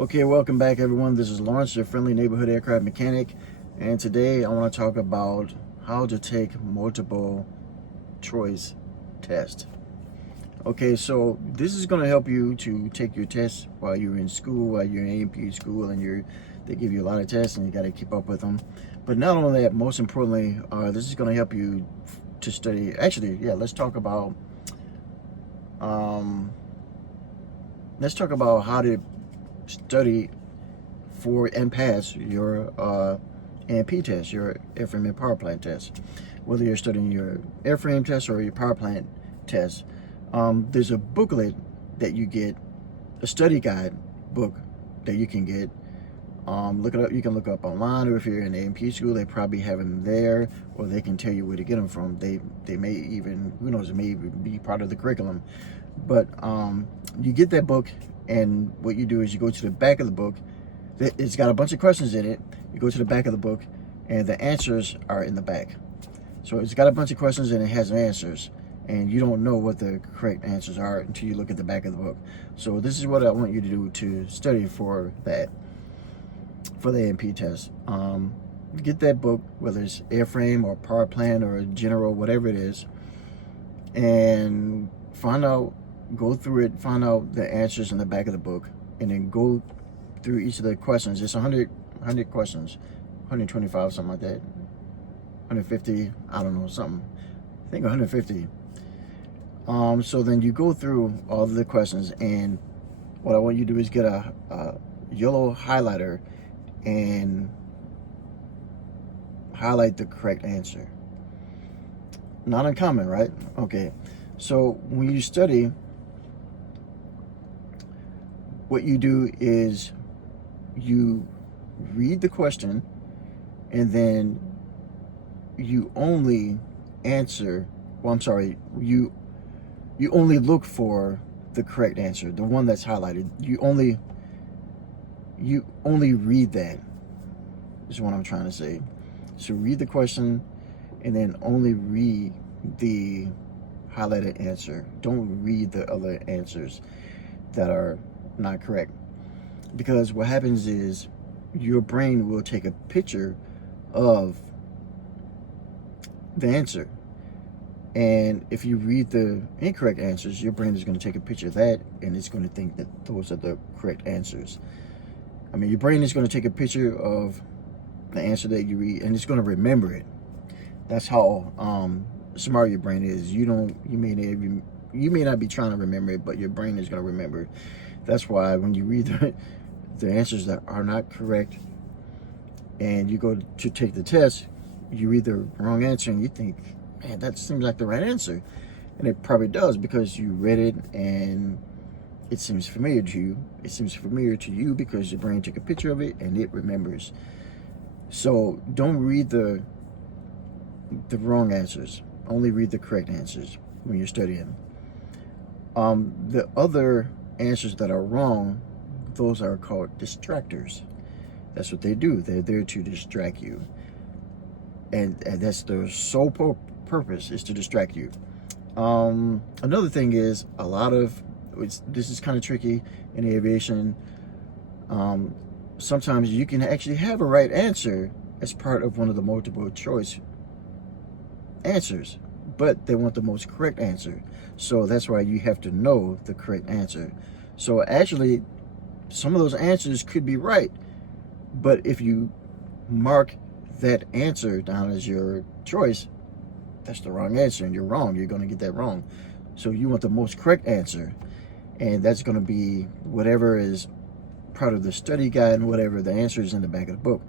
Okay, welcome back everyone. This is Lawrence, your friendly neighborhood aircraft mechanic, and today I want to talk about how to take multiple choice test. Okay, so this is going to help you to take your tests while you're in school, while you're in A&P school, and they give you a lot of tests and you got to keep up with them. But not only that, most importantly, this is going to help you to study. Actually, yeah, um, let's talk about how to study for and pass your A&P test, your airframe and power plant test. Whether you're studying your airframe test or your power plant test, there's a booklet that you get, a study guide book that you can get. Look it up. You can look up online, or if you're in A&P school, they probably have them there, or they can tell you where to get them from. They may even, who knows, it may even be part of the curriculum. But you get that book, and what you do is you go to the back of the book. It's got a bunch of questions in it. You go to the back of the book, and the answers are in the back. So it's got a bunch of questions, and it has answers. And you don't know what the correct answers are until you look at the back of the book. So this is what I want you to do to study for that, for the A&P test. Get that book, whether it's airframe or power plant or general, whatever it is, and go through it, find out the answers in the back of the book, and then go through each of the questions. It's 100 questions, 125, something like that, 150, I don't know, something. I think 150. So then you go through all of the questions, and what I want you to do is get a yellow highlighter and highlight the correct answer. Not uncommon, right? Okay. So when you study, what you do is you read the question, and then you only answer, well, I'm sorry, you only look for the correct answer, the one that's highlighted. You only read that, is what I'm trying to say. So read the question, and then only read the highlighted answer. Don't read the other answers that are not correct, because what happens is your brain will take a picture of the answer, and if you read the incorrect answers, your brain is going to take a picture of that, and it's going to think that those are the correct answers. I mean, your brain is going to take a picture of the answer that you read, and it's going to remember it. That's how smart your brain is. You may not be trying to remember it, but your brain is going to remember. That's why when you read the answers that are not correct, and you go to take the test, you read the wrong answer, and you think, man, that seems like the right answer. And it probably does, because you read it and it seems familiar to you. It seems familiar to you because your brain took a picture of it and it remembers. So don't read the wrong answers. Only read the correct answers when you're studying. The other answers that are wrong, those are called distractors. That's what they do. They're there to distract you. And that's their sole purpose, is to distract you. Another thing is, this is kind of tricky in aviation. Sometimes you can actually have a right answer as part of one of the multiple choice answers, but they want the most correct answer. So that's why you have to know the correct answer. So actually, some of those answers could be right, but if you mark that answer down as your choice, that's the wrong answer, and you're wrong. You're going to get that wrong. So you want the most correct answer, and that's going to be whatever is part of the study guide, and whatever the answer is in the back of the book.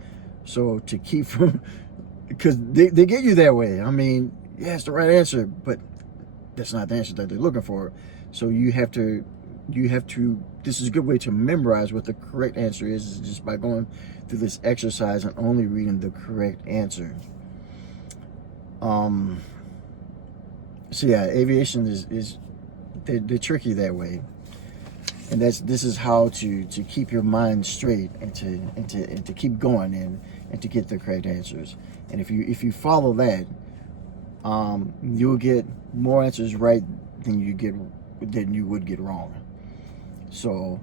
So to keep from, because they get you that way. I mean, yeah, it's the right answer, but that's not the answer that they're looking for. So you have to, this is a good way to memorize what the correct answer is just by going through this exercise and only reading the correct answer. So yeah, aviation is they're tricky that way. And this is how to keep your mind straight, and to keep going, and to get the correct answers. And if you follow that, you'll get more answers right than you would get wrong. So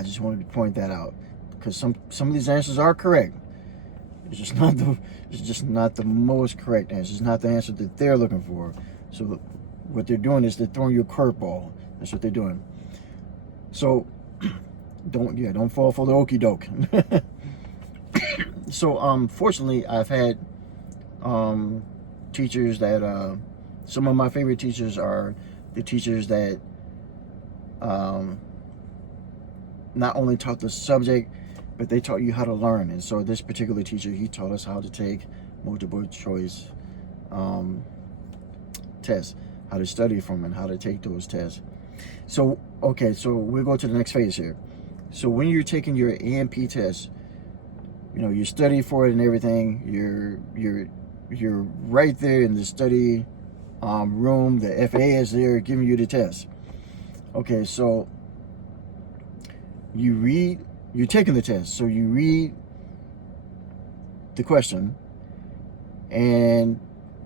I just wanted to point that out, because some of these answers are correct. It's just not the most correct answer. It's not the answer that they're looking for. So what they're doing is they're throwing you a curveball. That's what they're doing. So don't fall for the okie doke. So fortunately, I've had teachers that some of my favorite teachers are the teachers that not only taught the subject, but they taught you how to learn. And so this particular teacher, he taught us how to take multiple choice tests, how to study from and how to take those tests. So, okay, so we'll go to the next phase here. So when you're taking your A&P test, you know, you study for it and everything, you're right there in the study room. The FA is there giving you the test. Okay, so you're taking the test, so you read the question, and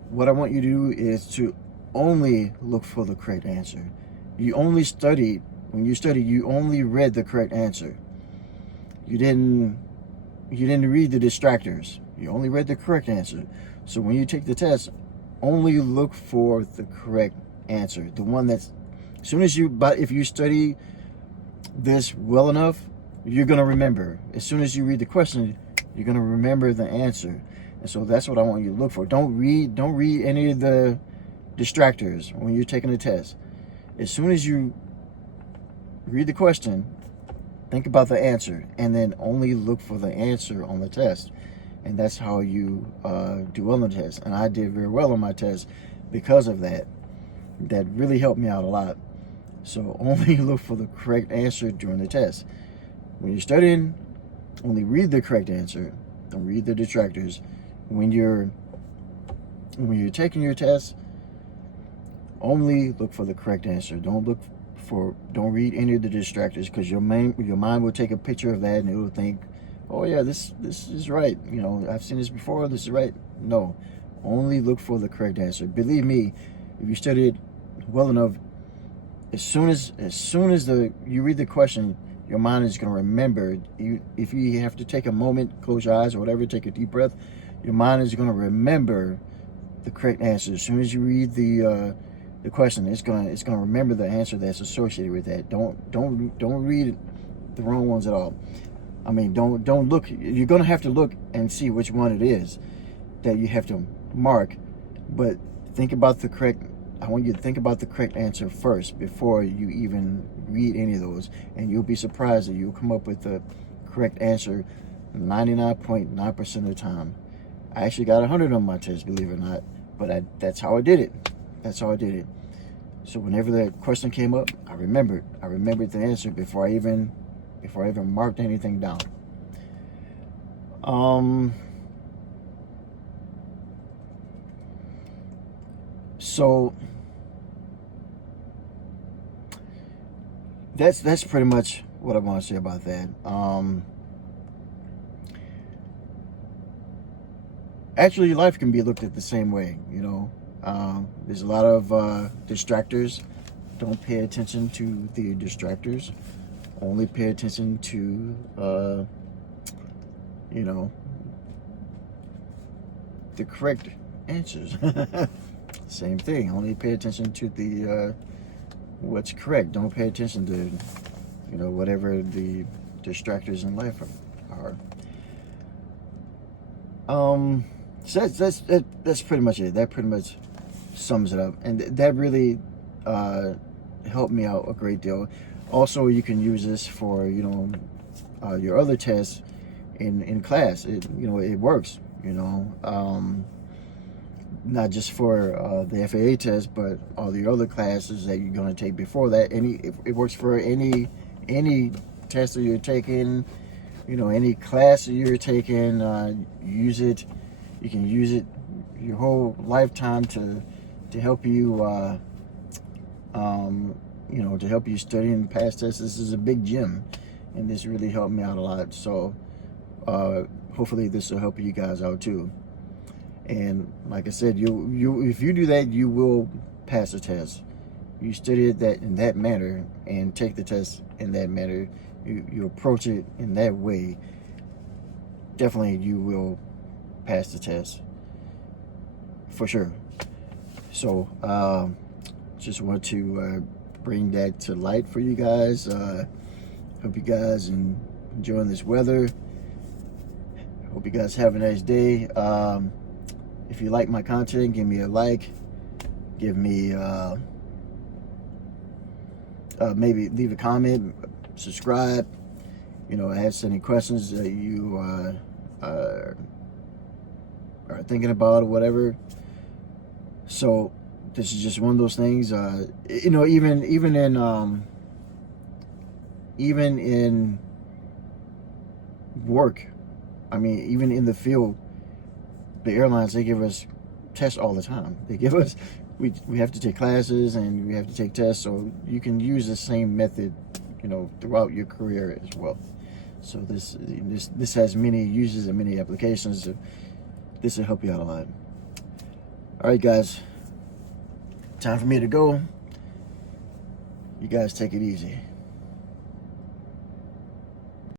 what I want you to do is to only look for the correct answer. You only studied, when you studied, you only read the correct answer. You didn't read the distractors. You only read the correct answer. So when you take the test, only look for the correct answer. The one that's, as soon as but if you study this well enough, you're going to remember. As soon as you read the question, you're going to remember the answer. And so that's what I want you to look for. Don't read any of the distractors when you're taking the test. As soon as you read the question, think about the answer, and then only look for the answer on the test. And that's how you do well on the test. And I did very well on my test because of that. That really helped me out a lot. So only look for the correct answer during the test. When you're studying, only read the correct answer. Don't read the detractors. When you're taking your test, only look for the correct answer. Don't read any of the distractors, because your mind will take a picture of that and it will think, oh yeah, this is right. You know, I've seen this before. This is right. No, only look for the correct answer. Believe me, if you study it well enough, as soon as you read the question, your mind is going to remember. If you have to take a moment, close your eyes or whatever, take a deep breath, your mind is going to remember the correct answer. As soon as you read the question, it's going to remember the answer that's associated with that. Don't read the wrong ones at all. I mean, don't look. You're going to have to look and see which one it is that you have to mark, but think about the correct. I want you to think about the correct answer first before you even read any of those, and you'll be surprised that you'll come up with the correct answer 99.9% of the time. I actually got 100 on my test, believe it or not, but that's how I did it. That's how I did it. So whenever that question came up, I remembered the answer before I even marked anything down. So that's pretty much what I want to say about that. Actually, life can be looked at the same way, you know. There's a lot of distractors. Don't pay attention to the distractors. Only pay attention to, you know, the correct answers. Same thing. Only pay attention to the what's correct. Don't pay attention to, you know, whatever the distractors in life are. So that's pretty much it. That pretty much sums it up, and that really helped me out a great deal. Also, you can use this for, you know, your other tests in class. It works. You know, not just for the FAA test, but all the other classes that you're going to take before that. It works for any test that you're taking. You know, any class that you're taking. Use it. You can use it your whole lifetime to help you. You know, to help you study and pass tests. This is a big gym, and this really helped me out a lot. So hopefully this will help you guys out too. And like I said, you if you do that, you will pass the test. You study it in that manner and take the test in that manner, you approach it in that way, definitely you will pass the test for sure. So just want to bring that to light for you guys. Hope you guys enjoying this weather. Hope you guys have a nice day. If you like my content, give me a like. Give me maybe leave a comment, subscribe. You know, ask any questions that you are thinking about or whatever. So this is just one of those things. You know, even in work, I mean, even in the field, the airlines, they give us tests all the time. They give us, we have to take classes and we have to take tests, so you can use the same method, you know, throughout your career as well. So this has many uses and many applications. So this will help you out a lot. All right, guys, time for me to go. You guys take it easy.